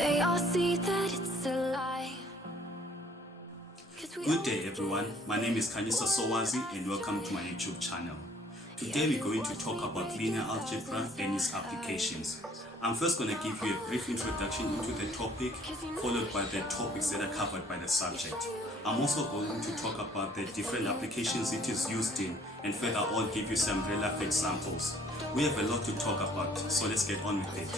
They all see that it's a lie. Good day everyone, my name is Kanyisa Sowazi and welcome to my YouTube channel. Today we're going to talk about linear algebra and its applications. I'm first going to give you a brief introduction into the topic, followed by the topics that are covered by the subject. I'm also going to talk about the different applications it is used in, and further on give you some real life examples. We have a lot to talk about, so let's get on with it.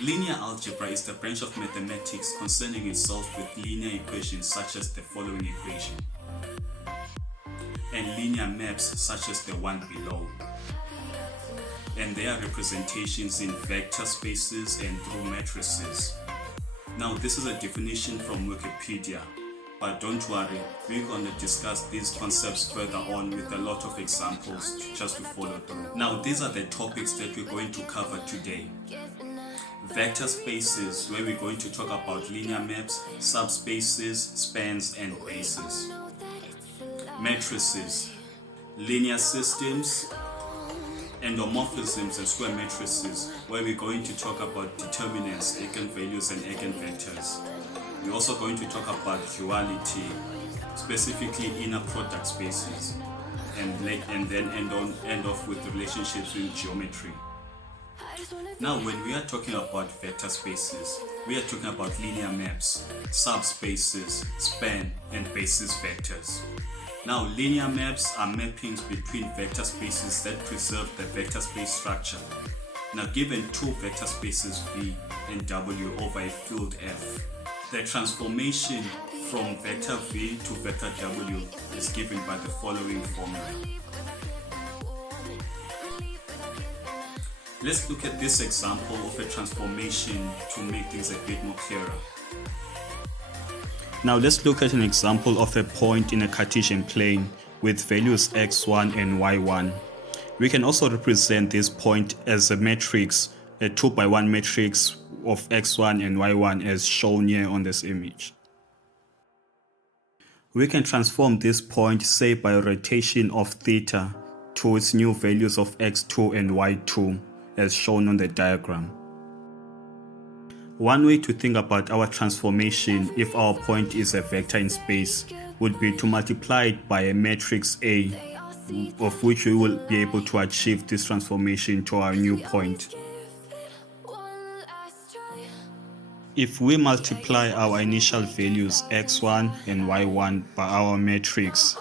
Linear algebra is the branch of mathematics concerning itself with linear equations such as the following equation, and linear maps such as the one below, and their representations in vector spaces and through matrices. Now this is a definition from Wikipedia, but don't worry, we're going to discuss these concepts further on with a lot of examples just to follow through. Now these are the topics that we're going to cover today. Vector spaces, where we're going to talk about linear maps, subspaces, spans, and bases. Matrices, linear systems, endomorphisms and square matrices, where we're going to talk about determinants, eigenvalues, and eigenvectors. We're also going to talk about duality, specifically inner product spaces, and then end off with relationships in geometry. Now when we are talking about vector spaces, we are talking about linear maps, subspaces, span, and basis vectors. Now linear maps are mappings between vector spaces that preserve the vector space structure. Now given two vector spaces V and W over a field F, the transformation from vector V to vector W is given by the following formula. Let's look at this example of a transformation to make things a bit more clearer. Now let's look at an example of a point in a Cartesian plane with values x1 and y1. We can also represent this point as a matrix, a 2x1 matrix of x1 and y1 as shown here on this image. We can transform this point, say by a rotation of theta, to its new values of x2 and y2 as shown on the diagram. One way to think about our transformation if our point is a vector in space would be to multiply it by a matrix A, of which we will be able to achieve this transformation to our new point. If we multiply our initial values x1 and y1 by our matrix,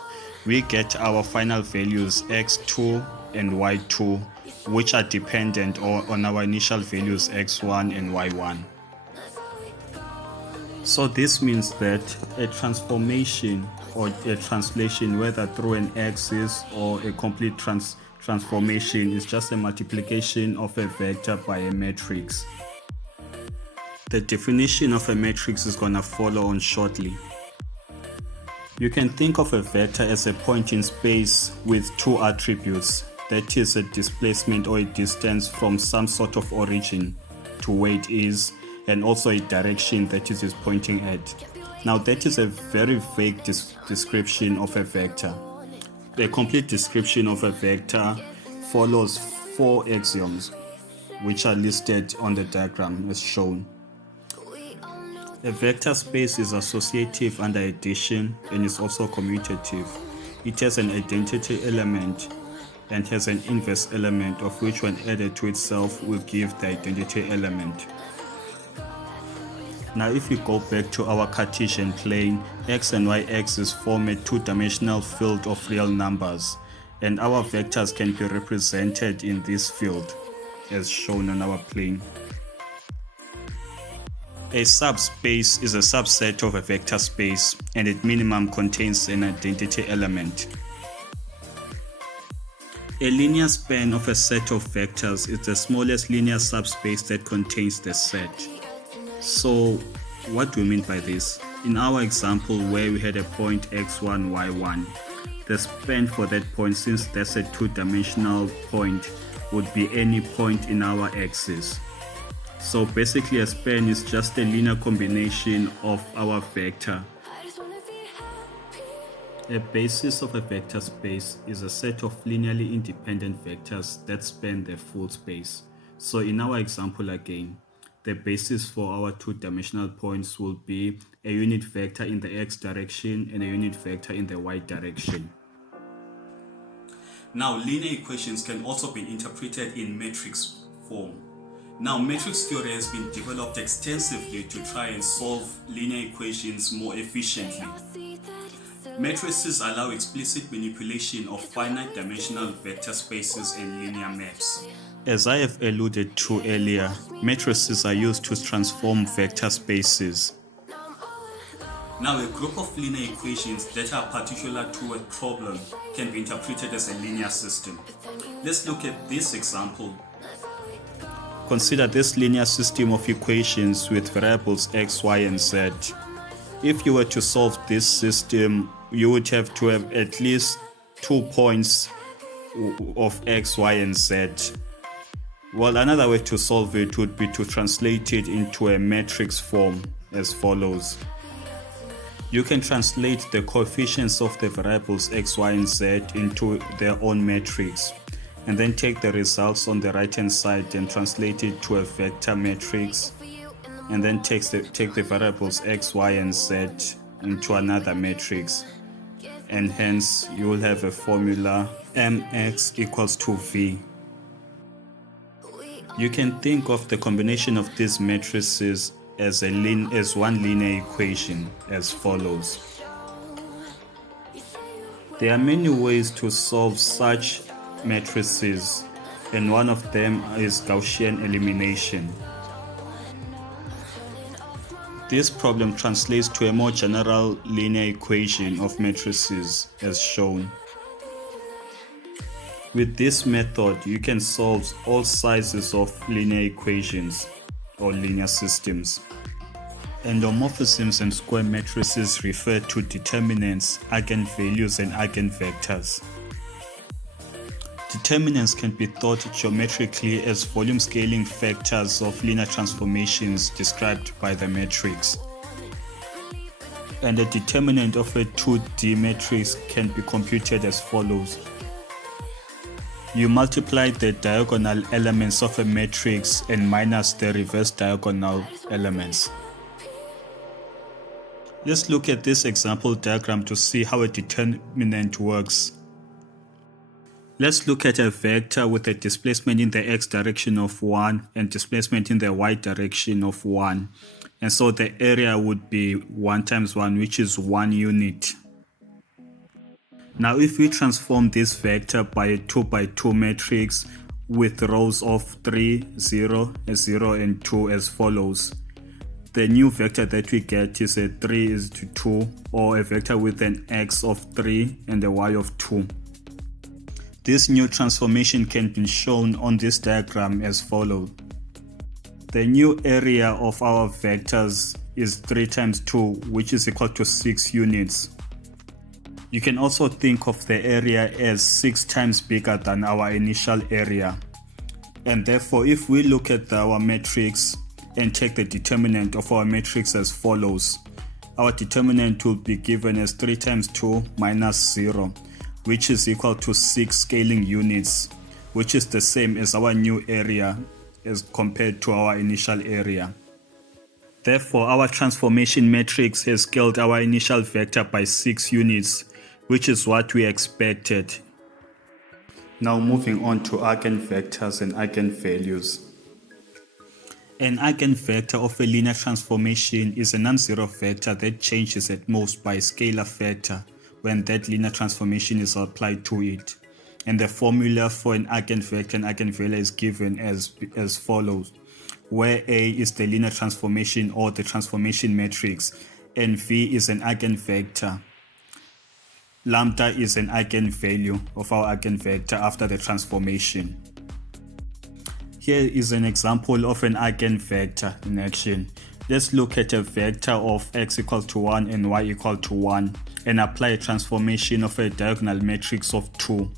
we get our final values x2 and y2, which are dependent on our initial values x1 and y1. So this means that a transformation or a translation, whether through an axis or a complete transformation, is just a multiplication of a vector by a matrix. The definition of a matrix is going to follow on shortly. You can think of a vector as a point in space with two attributes. That is a displacement or a distance from some sort of origin to where it is, and also a direction that it is pointing at. Now that is a very vague description of a vector. The complete description of a vector follows four axioms, which are listed on the diagram as shown. A vector space is associative under addition and is also commutative. It has an identity element and has an inverse element, of which when added to itself will give the identity element. Now if we go back to our Cartesian plane, x and y axis form a two-dimensional field of real numbers, and our vectors can be represented in this field as shown on our plane. A subspace is a subset of a vector space, and at minimum contains an identity element. A linear span of a set of vectors is the smallest linear subspace that contains the set. So what do we mean by this? In our example where we had a point x1, y1, the span for that point, since that's a two-dimensional point, would be any point in our axis. So basically a span is just a linear combination of our vector. A basis of a vector space is a set of linearly independent vectors that span the full space. So in our example again, the basis for our two-dimensional points will be a unit vector in the x direction and a unit vector in the y direction. Now, linear equations can also be interpreted in matrix form. Now, matrix theory has been developed extensively to try and solve linear equations more efficiently. Matrices allow explicit manipulation of finite dimensional vector spaces and linear maps. As I have alluded to earlier, matrices are used to transform vector spaces. Now, a group of linear equations that are particular to a problem can be interpreted as a linear system. Let's look at this example. Consider this linear system of equations with variables x, y, and z. If you were to solve this system, you would have to have at least 2 points of x, y, and z. Well, another way to solve it would be to translate it into a matrix form as follows. You can translate the coefficients of the variables x, y, and z into their own matrix, and then take the results on the right hand side and translate it to a vector matrix, and then take the variables x, y, and z into another matrix, and hence you will have a formula mx equals to v. You can think of the combination of these matrices as one linear equation as follows. There are many ways to solve such matrices, and one of them is Gaussian elimination. This problem translates to a more general linear equation of matrices as shown. With this method, you can solve all sizes of linear equations or linear systems. Endomorphisms and square matrices refer to determinants, eigenvalues, and eigenvectors. Determinants can be thought geometrically as volume scaling factors of linear transformations described by the matrix. And the determinant of a 2D matrix can be computed as follows. You multiply the diagonal elements of a matrix and minus the reverse diagonal elements. Let's look at this example diagram to see how a determinant works. Let's look at a vector with a displacement in the x direction of 1 and displacement in the y direction of 1. And so the area would be 1 times 1, which is 1 unit. Now if we transform this vector by a 2 by 2 matrix with rows of 3, 0, 0, and 2 as follows. The new vector that we get is a 3 is to 2, or a vector with an x of 3 and a y of 2. This new transformation can be shown on this diagram as follows. The new area of our vectors is 3 times 2, which is equal to 6 units. You can also think of the area as 6 times bigger than our initial area. And therefore, if we look at our matrix and take the determinant of our matrix as follows, our determinant will be given as 3 times 2 minus 0, which is equal to 6 scaling units, which is the same as our new area as compared to our initial area. Therefore, our transformation matrix has scaled our initial vector by 6 units, which is what we expected. Now moving on to eigenvectors and eigenvalues. An eigenvector of a linear transformation is a non-zero vector that changes at most by a scalar factor when that linear transformation is applied to it. And the formula for an eigenvector and eigenvalue is given as follows, where A is the linear transformation or the transformation matrix, and V is an eigenvector. Lambda is an eigenvalue of our eigenvector after the transformation. Here is an example of an eigenvector in action. Let's look at a vector of x equal to 1 and y equal to 1 and apply a transformation of a diagonal matrix of 2.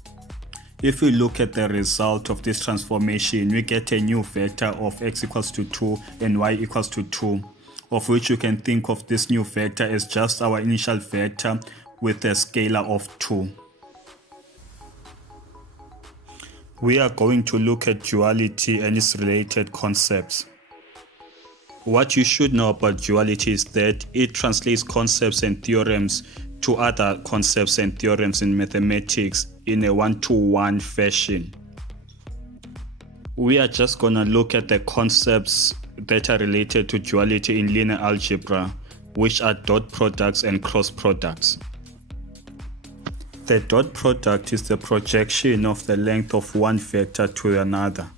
If we look at the result of this transformation, we get a new vector of x equals to 2 and y equals to 2, of which you can think of this new vector as just our initial vector with a scalar of 2. We are going to look at duality and its related concepts. What you should know about duality is that it translates concepts and theorems to other concepts and theorems in mathematics in a one-to-one fashion. We are just going to look at the concepts that are related to duality in linear algebra, which are dot products and cross products. The dot product is the projection of the length of one vector to another.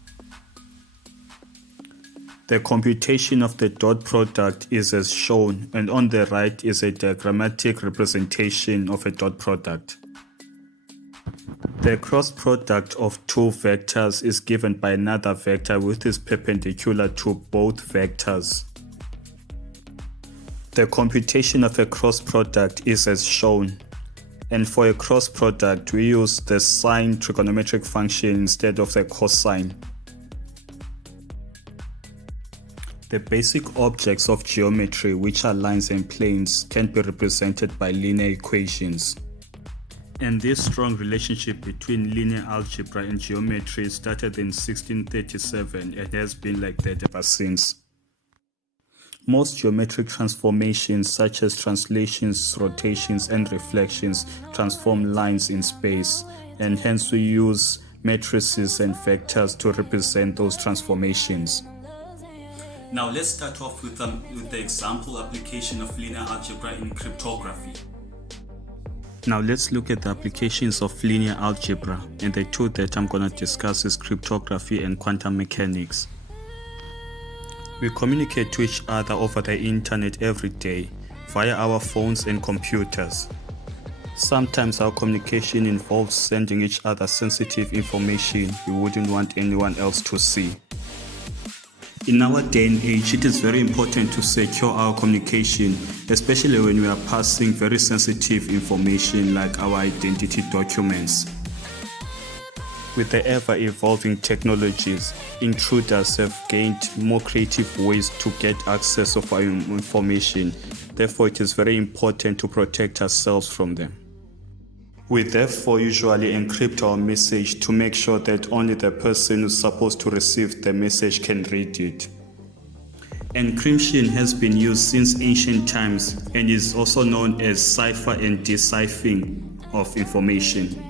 The computation of the dot product is as shown, and on the right is a diagrammatic representation of a dot product. The cross product of two vectors is given by another vector which is perpendicular to both vectors. The computation of a cross product is as shown, and for a cross product we use the sine trigonometric function instead of the cosine. The basic objects of geometry, which are lines and planes, can be represented by linear equations. And this strong relationship between linear algebra and geometry started in 1637 and has been like that ever since. Most geometric transformations, such as translations, rotations, and reflections, transform lines in space, and hence we use matrices and vectors to represent those transformations. Now let's start off with the example application of linear algebra in cryptography. Now let's look at the applications of linear algebra, and the two that I'm going to discuss is cryptography and quantum mechanics. We communicate to each other over the internet every day via our phones and computers. Sometimes our communication involves sending each other sensitive information we wouldn't want anyone else to see. In our day and age, it is very important to secure our communication, especially when we are passing very sensitive information like our identity documents. With the ever-evolving technologies, intruders have gained more creative ways to get access of our information. Therefore, it is very important to protect ourselves from them. We therefore usually encrypt our message to make sure that only the person who's supposed to receive the message can read it. Encryption has been used since ancient times and is also known as cipher and deciphering of information.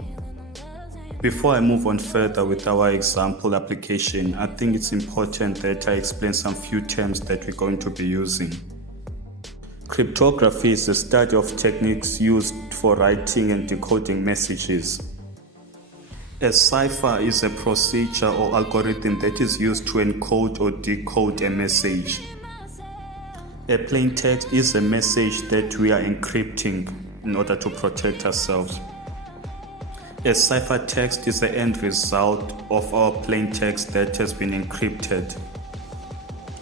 Before I move on further with our example application, I think it's important that I explain some few terms that we're going to be using. Cryptography is the study of techniques used for writing and decoding messages. A cipher is a procedure or algorithm that is used to encode or decode a message. A plain text is a message that we are encrypting in order to protect ourselves. A ciphertext is the end result of our plain text that has been encrypted.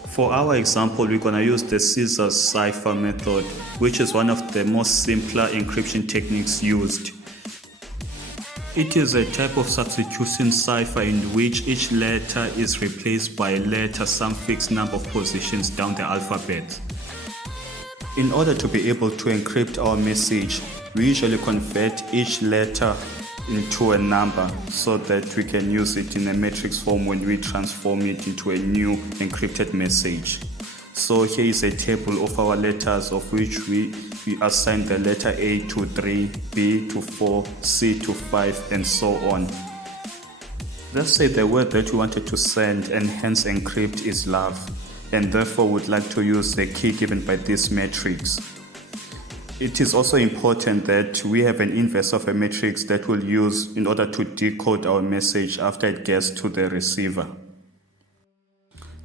For our example, we're going to use the scissors cipher method, which is one of the most simpler encryption techniques used. It is a type of substitution cipher in which each letter is replaced by a letter some fixed number of positions down the alphabet. In order to be able to encrypt our message, we usually convert each letter into a number so that we can use it in a matrix form when we transform it into a new encrypted message. So here is a table of our letters, of which we assign the letter A to 3, B to 4, C to 5, and so on. Let's say the word that we wanted to send and hence encrypt is love, and therefore would like to use the key given by this matrix. It is also important that we have an inverse of a matrix that we'll use in order to decode our message after it gets to the receiver.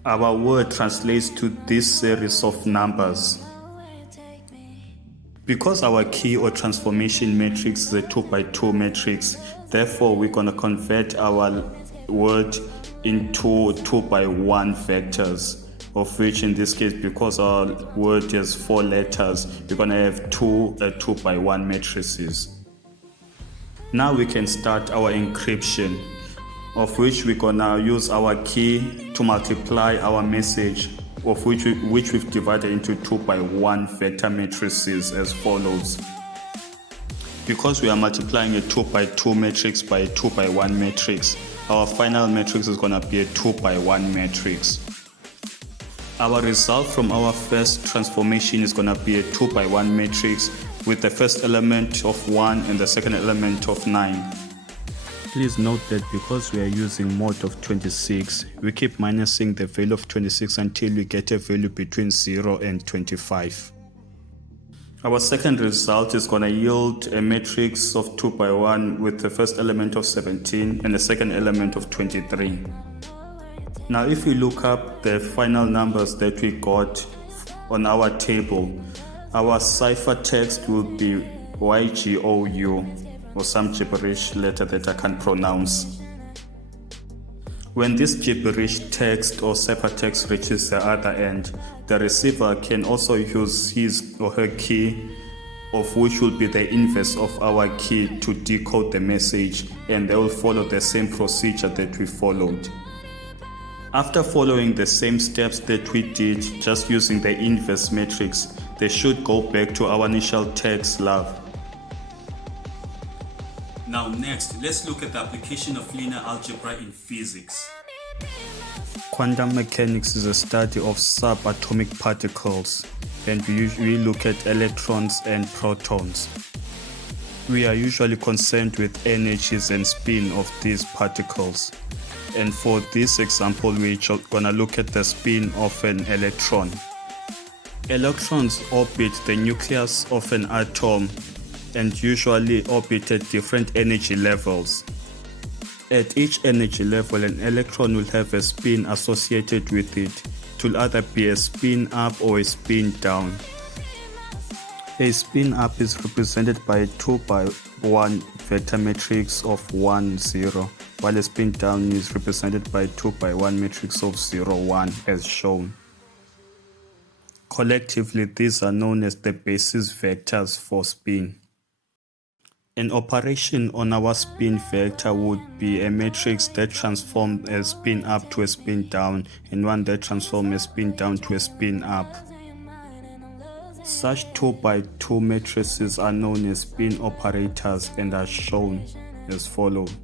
Our word translates to this series of numbers. Because our key or transformation matrix is a 2 by 2 matrix, therefore we're going to convert our word into 2 by 1 vectors, of which in this case, because our word has 4 letters, we're going to have 2 by 1 matrices. Now we can start our encryption, of which we're going to use our key to multiply our message, of which we've divided into 2 by 1 vector matrices as follows. Because we are multiplying a 2 by 2 matrix by a 2 by 1 matrix, our final matrix is going to be a 2 by 1 matrix. Our result from our first transformation is going to be a 2 by 1 matrix with the first element of 1 and the second element of 9. Please note that because we are using mode of 26, we keep minusing the value of 26 until we get a value between 0 and 25. Our second result is going to yield a matrix of 2 by 1 with the first element of 17 and the second element of 23. Now if we look up the final numbers that we got on our table, our ciphertext will be YGOU, or some gibberish letter that I can't pronounce. When this gibberish text or ciphertext reaches the other end, the receiver can also use his or her key, of which will be the inverse of our key, to decode the message, and they will follow the same procedure that we followed. After following the same steps that we did, just using the inverse matrix, they should go back to our initial text love. Now next, let's look at the application of linear algebra in physics. Quantum mechanics is a study of subatomic particles, and we look at electrons and protons. We are usually concerned with energies and spin of these particles. And for this example, we're gonna look at the spin of an electron. Electrons orbit the nucleus of an atom and usually orbit at different energy levels. At each energy level, an electron will have a spin associated with it. It will either be a spin up or a spin down. A spin up is represented by a 2 by 1 vector matrix of 1, 0, while a spin down is represented by a 2 by 1 matrix of 0, 1 as shown. Collectively, these are known as the basis vectors for spin. An operation on our spin vector would be a matrix that transforms a spin up to a spin down and one that transforms a spin down to a spin up. Such 2 by 2 matrices are known as spin operators and are shown as follows.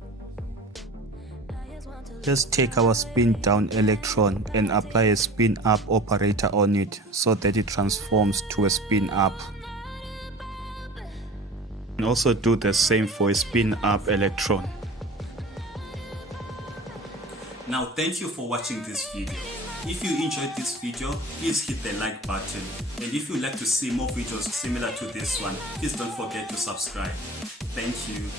Let's take our spin down electron and apply a spin up operator on it so that it transforms to a spin up. And also do the same for a spin up electron. Now thank you for watching this video. If you enjoyed this video, please hit the like button, and if you'd like to see more videos similar to this one, please don't forget to subscribe. Thank you.